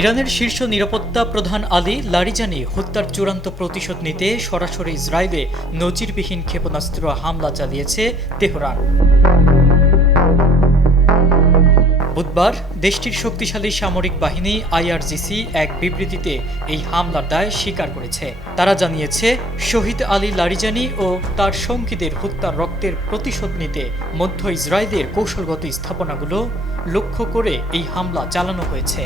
ইরানের শীর্ষ নিরাপত্তা প্রধান আলী লারিজানি হত্যার চূড়ান্ত প্রতিশোধ নিতে সরাসরি ইসরায়েলে নজিরবিহীন ক্ষেপণাস্ত্র হামলা চালিয়েছে তেহরান। বুধবার দেশটির শক্তিশালী সামরিক বাহিনী আইআরজিসি এক বিবৃতিতে এই হামলার দায় স্বীকার করেছে। তারা জানিয়েছে, শহীদ আলী লারিজানি ও তার সঙ্গীদের হত্যার রক্তের প্রতিশোধ নিতে মধ্য ইসরায়েলের কৌশলগত স্থাপনাগুলো লক্ষ্য করে এই হামলা চালানো হয়েছে।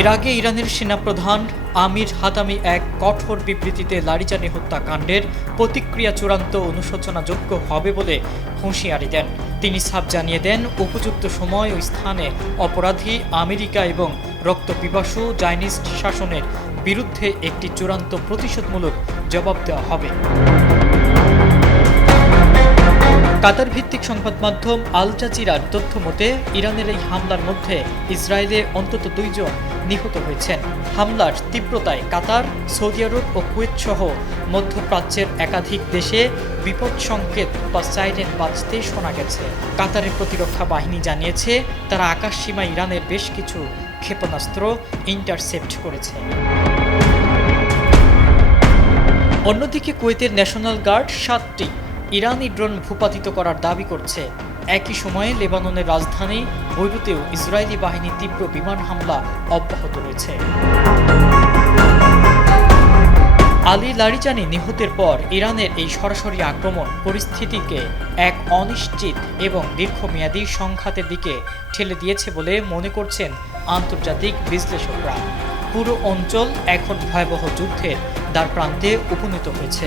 এর আগে ইরানের সেনাপ্রধান আমির হাতামি এক কঠোর বিবৃতিতে লারিজানি হত্যাকাণ্ডের প্রতিক্রিয়া চূড়ান্ত অনুশোচনাযোগ্য হবে বলে হুঁশিয়ারি দেন। তিনি সাফ জানিয়ে দেন, উপযুক্ত সময় ও স্থানে অপরাধী আমেরিকা এবং রক্তপিপাসু জায়নিস্ট শাসনের বিরুদ্ধে একটি চূড়ান্ত প্রতিশোধমূলক জবাব দেওয়া হবে। কাতার ভিত্তিক সংবাদ মাধ্যম আল জাজিরার তথ্য মতে ইরানের এই হামলার মধ্যে ইসরায়েলে অন্তত 2 জন নিহত হয়েছেন। হামলার তীব্রতায় কাতার, সৌদি আরব ও কুয়েত সহ মধ্যপ্রাচ্যের একাধিক দেশে বিপদ সংকেত বা সাইরেন বাজতে শোনা গেছে। কাতারের প্রতিরক্ষা বাহিনী জানিয়েছে, তারা আকাশসীমায় ইরানের বেশ কিছু ক্ষেপণাস্ত্র ইন্টারসেপ্ট করেছে। অন্যদিকে কুয়েতের ন্যাশনাল গার্ড 7টি ইরানি ড্রোন ভূপাতিত করার দাবি করছে। একই সময়ে লেবাননের রাজধানী বৈরুতেও ইসরায়েলি বাহিনীর তীব্র বিমান হামলা অব্যাহত রয়েছে। আলী লারিজানি নিহতের পর ইরানের এই সরাসরি আক্রমণ পরিস্থিতিকে এক অনিশ্চিত এবং দীর্ঘমেয়াদী সংঘাতের দিকে ঠেলে দিয়েছে বলে মনে করছেন আন্তর্জাতিক বিশ্লেষকরা। পুরো অঞ্চল এখন ভয়াবহ যুদ্ধের দ্বারপ্রান্তে উপনীত হয়েছে।